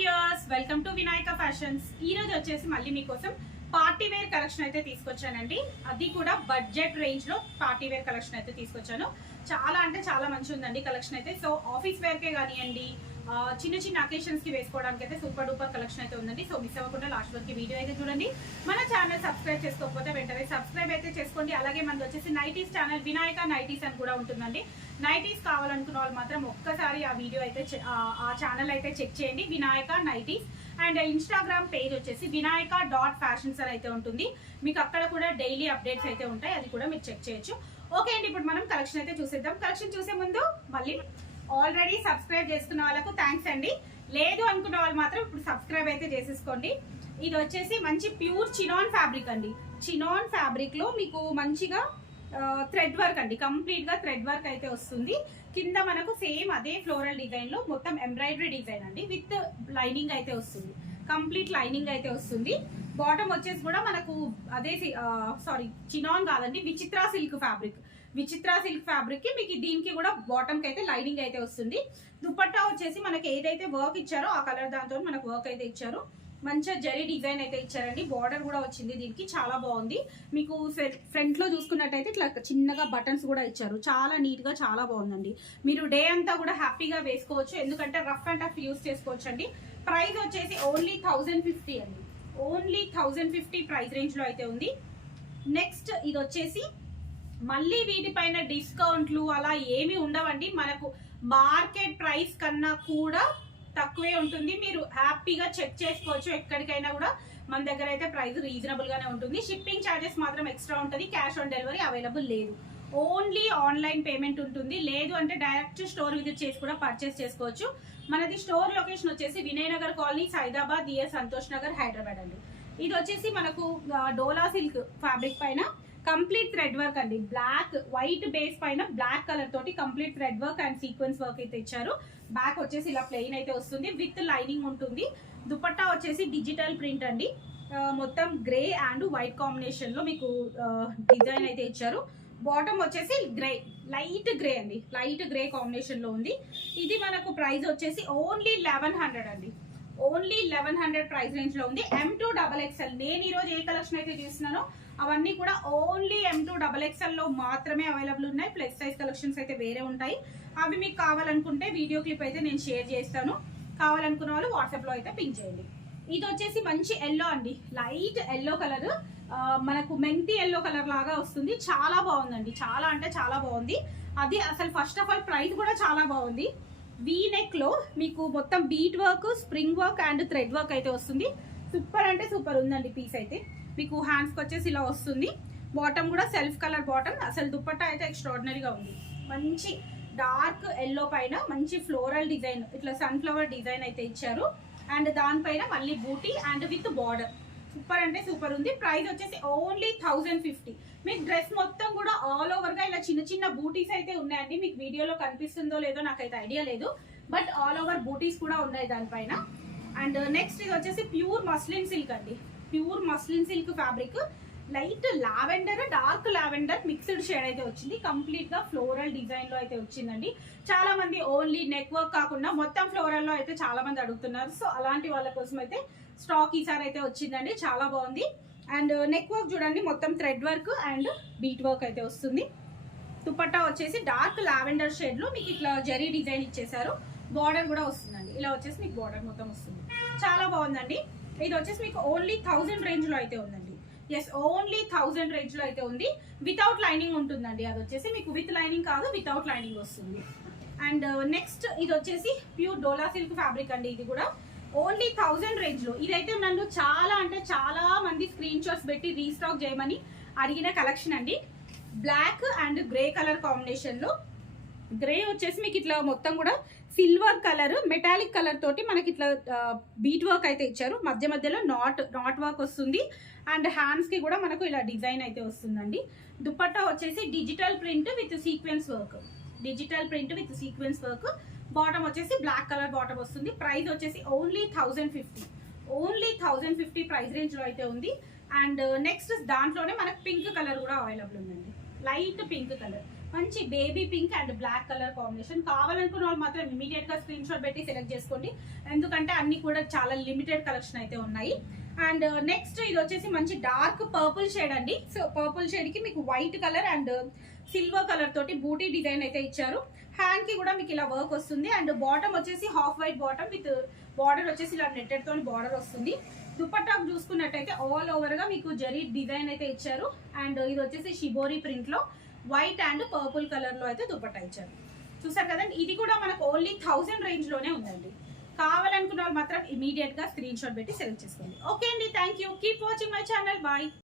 Viewers, welcome to Vinayaka fashions. ఈ రోజు వచ్చేసి మళ్ళీ మీకోసం పార్టీ వేర్ కలెక్షన్ అయితే తీసుకొచ్చానండి. అది కూడా బడ్జెట్ రేంజ్ లో పార్టీ వేర్ కలెక్షన్ అయితే తీసుకొచ్చాను. చాలా అంటే చాలా మంచి ఉందండి కలెక్షన్ అయితే. సో ఆఫీస్ వేర్ కే కానివ్వండి, చిన్న చిన్న అకేషన్స్ కి వేసుకోవడానికి అయితే సూపర్ డూపర్ కలెక్షన్ అయితే ఉందండి. సో మిస్ అవ్వకుండా లాస్ట్ వరకు వీడియో అయితే చూడండి. మన ఛానల్ సబ్స్క్రైబ్ చేసుకోకపోతే వెంటనే సబ్స్క్రైబ్ అయితే చేసుకోండి. అలాగే మనది వచ్చేసి నైటీస్ ఛానల్ వినాయక నైటీస్ అని కూడా ఉంటుందండి. నైటీస్ కావాలనుకున్న వాళ్ళు మాత్రం ఒక్కసారి ఆ వీడియో అయితే ఆ ఛానల్ అయితే చెక్ చేయండి, Vinayaka nighties. And Instagram page వచ్చేసి viనాయక.fashions అని అయితే ఉంటుంది. మీకు అక్కడ కూడా డైలీ అప్డేట్స్ అయితే ఉంటాయి, అది కూడా మీరు చెక్ చేయొచ్చు. ఓకే అండి, ఇప్పుడు మనం కలెక్షన్ అయితే చూసేద్దాం. కలెక్షన్ చూసే ముందు మళ్ళీ ఆల్రెడీ సబ్స్క్రైబ్ చేసుకున్న వాళ్ళకు థ్యాంక్స్ అండి. లేదు అనుకున్న వాళ్ళు మాత్రం ఇప్పుడు సబ్స్క్రైబ్ అయితే చేసేసుకోండి. ఇది వచ్చేసి మంచి ప్యూర్ చినాన్ ఫ్యాబ్రిక్ అండి. చినాన్ ఫ్యాబ్రిక్ లో మీకు మంచిగా థ్రెడ్ వర్క్ అండి, కంప్లీట్ గా థ్రెడ్ వర్క్ అయితే వస్తుంది. కింద మనకు సేమ్ అదే ఫ్లోరల్ డిజైన్ లో మొత్తం ఎంబ్రాయిడరీ డిజైన్ అండి, విత్ లైనింగ్ అయితే వస్తుంది. కంప్లీట్ లైనింగ్ అయితే వస్తుంది. బాటమ్ వచ్చేసి కూడా మనకు అదే చినాన్ కాదండి, విచిత్ర సిల్క్ ఫ్యాబ్రిక్. విచిత్ర సిల్క్ ఫ్యాబ్రిక్ కి మీకు దీనికి కూడా బాటమ్ కి అయితే లైనింగ్ అయితే వస్తుంది. దుపట్టా వచ్చేసి మనకి ఏదైతే వర్క్ ఇచ్చారో ఆ కలర్ దాంతో మనకు వర్క్ అయితే ఇచ్చారు. మంచిగా జరీ డిజైన్ అయితే ఇచ్చారండి. బార్డర్ కూడా వచ్చింది దీనికి, చాలా బాగుంది. మీకు ఫ్రంట్ లో చూసుకున్నట్టయితే ఇట్లా చిన్నగా బటన్స్ కూడా ఇచ్చారు. చాలా నీట్ గా చాలా బాగుందండి. మీరు డే అంతా కూడా హ్యాపీగా వేసుకోవచ్చు, ఎందుకంటే రఫ్ అండ్ టఫ్ యూస్ చేసుకోవచ్చు అండి. ప్రైస్ వచ్చేసి ఓన్లీ 1050 అండి. ఓన్లీ 1050 ప్రైస్ రేంజ్ లో అయితే ఉంది. నెక్స్ట్ ఇది వచ్చేసి మళ్ళీ వీటిపైన డిస్కౌంట్లు అలా ఏమి ఉండవండి. మనకు మార్కెట్ ప్రైస్ కన్నా కూడా తక్కువే ఉంటుంది. మీరు హ్యాపీగా చెక్ చేసుకోవచ్చు. ఎక్కడికైనా కూడా మన దగ్గర అయితే ప్రైస్ రీజనబుల్ గానే ఉంటుంది. షిప్పింగ్ ఛార్జెస్ మాత్రం ఎక్స్ట్రా ఉంటుంది. క్యాష్ ఆన్ డెలివరీ అవైలబుల్ లేదు. ఓన్లీ ఆన్లైన్ పేమెంట్ ఉంటుంది. లేదు అంటే డైరెక్ట్ స్టోర్ విజిట్ చేసి కూడా పర్చేస్ చేసుకోవచ్చు. మనది స్టోర్ లొకేషన్ వచ్చేసి వినయనగర్ కాలనీ, సైదాబాద్, డిఎస్ సంతోష్ నగర్, హైదరాబాద్ అండి. ఇది వచ్చేసి మనకు డోలా సిల్క్ ఫ్యాబ్రిక్ పైన కంప్లీట్ థ్రెడ్ వర్క్ అండి. బ్లాక్ వైట్ బేస్ పైన బ్లాక్ కలర్ తోటి complete thread work and sequence work అయితే ఇచ్చారు. బ్యాక్ వచ్చేసి ఇలా ప్లెయిన్ అయితే వస్తుంది, విత్ లైనింగ్ ఉంటుంది. దుపట్టా వచ్చేసి డిజిటల్ ప్రింట్ అండి. మొత్తం గ్రే అండ్ వైట్ కాంబినేషన్ లో మీకు డిజైన్ అయితే ఇచ్చారు. బాటమ్ వచ్చేసి గ్రే, లైట్ గ్రే అండి, లైట్ గ్రే కాంబినేషన్ లో ఉంది. ఇది మనకు ప్రైస్ వచ్చేసి ఓన్లీ 1100 అండి. ఓన్లీ 1100 ప్రైస్ రేంజ్ లో ఉంది. M2 XXL. నేను ఈ రోజు ఏ కలెక్షన్ అయితే చూస్తున్నానో అవన్నీ కూడా ఓన్లీ M2 XXL లో మాత్రమే అవైలబుల్ ఉన్నాయి. ప్లస్ సైజ్ కలెక్షన్స్ అయితే వేరే ఉంటాయి. అవి మీకు కావాలనుకుంటే వీడియో క్లిప్ అయితే నేను షేర్ చేస్తాను. కావాలనుకున్న వాళ్ళు వాట్సాప్ లో అయితే పింక్ చేయండి. ఇది వచ్చేసి మంచి ఎల్లో అండి, లైట్ ఎల్లో కలర్, మనకు మెంతి ఎల్లో కలర్ లాగా వస్తుంది. చాలా బాగుందండి, చాలా అంటే చాలా బాగుంది. అది అసలు ఫస్ట్ ఆఫ్ ఆల్ ప్రైస్ కూడా చాలా బాగుంది. వీ నెక్ లో మీకు మొత్తం bead work, spring work and thread work అయితే వస్తుంది. సూపర్ అంటే సూపర్ ఉందండి పీస్ అయితే. మీకు హ్యాండ్స్ కి వచ్చేసి ఇలా వస్తుంది. బాటమ్ కూడా సెల్ఫ్ కలర్ బాటమ్. అసలు దుపట్టా అయితే ఎక్స్ట్రాడినరీగా ఉంది. మంచి డార్క్ ఎల్లో పైన మంచి ఫ్లోరల్ డిజైన్, ఇట్లా సన్ఫ్లవర్ డిజైన్ అయితే ఇచ్చారు. అండ్ దానిపైన మళ్ళీ బూటీ అండ్ విత్ బార్డర్. సూపర్ అంటే సూపర్ ఉంది. ప్రైస్ వచ్చేసి ఓన్లీ 1050. మీకు డ్రెస్ మొత్తం కూడా ఆల్ ఓవర్ గా ఇలా చిన్న చిన్న బూటీస్ అయితే ఉన్నాయండి. మీకు వీడియోలో కనిపిస్తుందో లేదో నాకైతే ఐడియా లేదు, బట్ ఆల్ ఓవర్ బూటీస్ కూడా ఉన్నాయి దానిపైన. అండ్ నెక్స్ట్ ఇది వచ్చేసి ప్యూర్ మస్లిన్ సిల్క్ అండి. Pure muslin silk fabric, light lavender, dark lavender mixed shade అయితే వచ్చింది. కంప్లీట్ గా ఫ్లోరల్ డిజైన్ లో అయితే వచ్చిందండి. చాలా మంది ఓన్లీ నెక్ వర్క్ కాకుండా మొత్తం ఫ్లోరల్ లో అయితే చాలా మంది అడుగుతున్నారు. సో అలాంటి వాళ్ళ కోసం అయితే స్టాక్ ఈసారి అయితే వచ్చిందండి. చాలా బాగుంది. అండ్ నెక్ వర్క్ చూడండి, మొత్తం thread work and bead work అయితే వస్తుంది. దుపట్టా వచ్చేసి డార్క్ లావెండర్ షేడ్ లో మీకు ఇట్లా జరీ డిజైన్ ఇచ్చేసారు. బార్డర్ కూడా వస్తుందండి, ఇలా వచ్చేసి మీకు బార్డర్ మొత్తం వస్తుంది. చాలా బాగుందండి. ఇది వచ్చేసి మీకు ఓన్లీ 1000 రేంజ్ లో అయితే ఉందండి. ఎస్, ఓన్లీ 1000 రేంజ్ లో అయితే ఉంది. వితౌట్ లైనింగ్ ఉంటుందండి. అది వచ్చేసి మీకు విత్ లైనింగ్ కాదు, వితౌట్ లైనింగ్ వస్తుంది. అండ్ నెక్స్ట్ ఇది వచ్చేసి ప్యూర్ డోలా సిల్క్ ఫ్యాబ్రిక్ అండి. ఇది కూడా ఓన్లీ 1000 రేంజ్ లో. ఇదైతే నన్ను చాలా అంటే చాలా మంది స్క్రీన్ షాట్స్ పెట్టి రీస్టాక్ చేయమని అడిగిన కలెక్షన్ అండి. Black and grey colour combination లో, గ్రే వచ్చేసి మీకు ఇట్లా మొత్తం కూడా సిల్వర్ కలర్, మెటాలిక్ కలర్ తోటి మనకి ఇట్లా బీట్ వర్క్ అయితే ఇచ్చారు. మధ్య మధ్యలో నాట్ వర్క్ వస్తుంది. అండ్ హ్యాండ్స్ కి కూడా మనకు ఇలా డిజైన్ అయితే వస్తుందండి. దుపట్టా వచ్చేసి digital print with sequins work, digital print with sequins work. Bottom వచ్చేసి బ్లాక్ కలర్ బాటమ్ వస్తుంది. ప్రైస్ వచ్చేసి ఓన్లీ 1050. ఓన్లీ 1050 ప్రైస్ రేంజ్ లో అయితే ఉంది. అండ్ నెక్స్ట్ దాంట్లోనే మనకు పింక్ కలర్ కూడా అవైలబుల్ ఉందండి, లైట్ పింక్ కలర్. మంచి baby pink and black colour combination. కావాలనుకున్న వాళ్ళు మాత్రం ఇమీడియట్ గా స్క్రీన్ షాట్ పెట్టి సెలెక్ట్ చేసుకోండి, ఎందుకంటే అన్ని కూడా చాలా లిమిటెడ్ కలెక్షన్ అయితే ఉన్నాయి. అండ్ నెక్స్ట్ ఇది వచ్చేసి మంచి డార్క్ పర్పుల్ షేడ్ అండి. సో పర్పుల్ షేడ్ కి మీకు white colour and silver colour తోటి బూటీ డిజైన్ అయితే ఇచ్చారు. హ్యాండ్ కి కూడా మీకు ఇలా వర్క్ వస్తుంది. అండ్ బాటమ్ వచ్చేసి half white bottom with border వచ్చేసి ఇలా నెట్టెడ్ తోని బార్డర్ వస్తుంది. దుపట్టాకు చూసుకున్నట్టయితే ఆల్ ఓవర్ గా మీకు జరీ డిజైన్ అయితే ఇచ్చారు. అండ్ ఇది వచ్చేసి షిబోరి ప్రింట్ లో వైట్ అండ్ పర్పుల్ కలర్ లో అయితే దుపట్టా ఇచ్చారు. చూసారు కదండి, ఇది కూడా మనకు ఓన్లీ 1000 రేంజ్ లోనే ఉందండి. కావాలనుకున్న వాళ్ళు మాత్రం ఇమీడియట్ గా స్క్రీన్ షాట్ పెట్టి సెలెక్ట్ చేసుకోండి. ఓకే అండి, thank you. Keep watching my channel. Bye.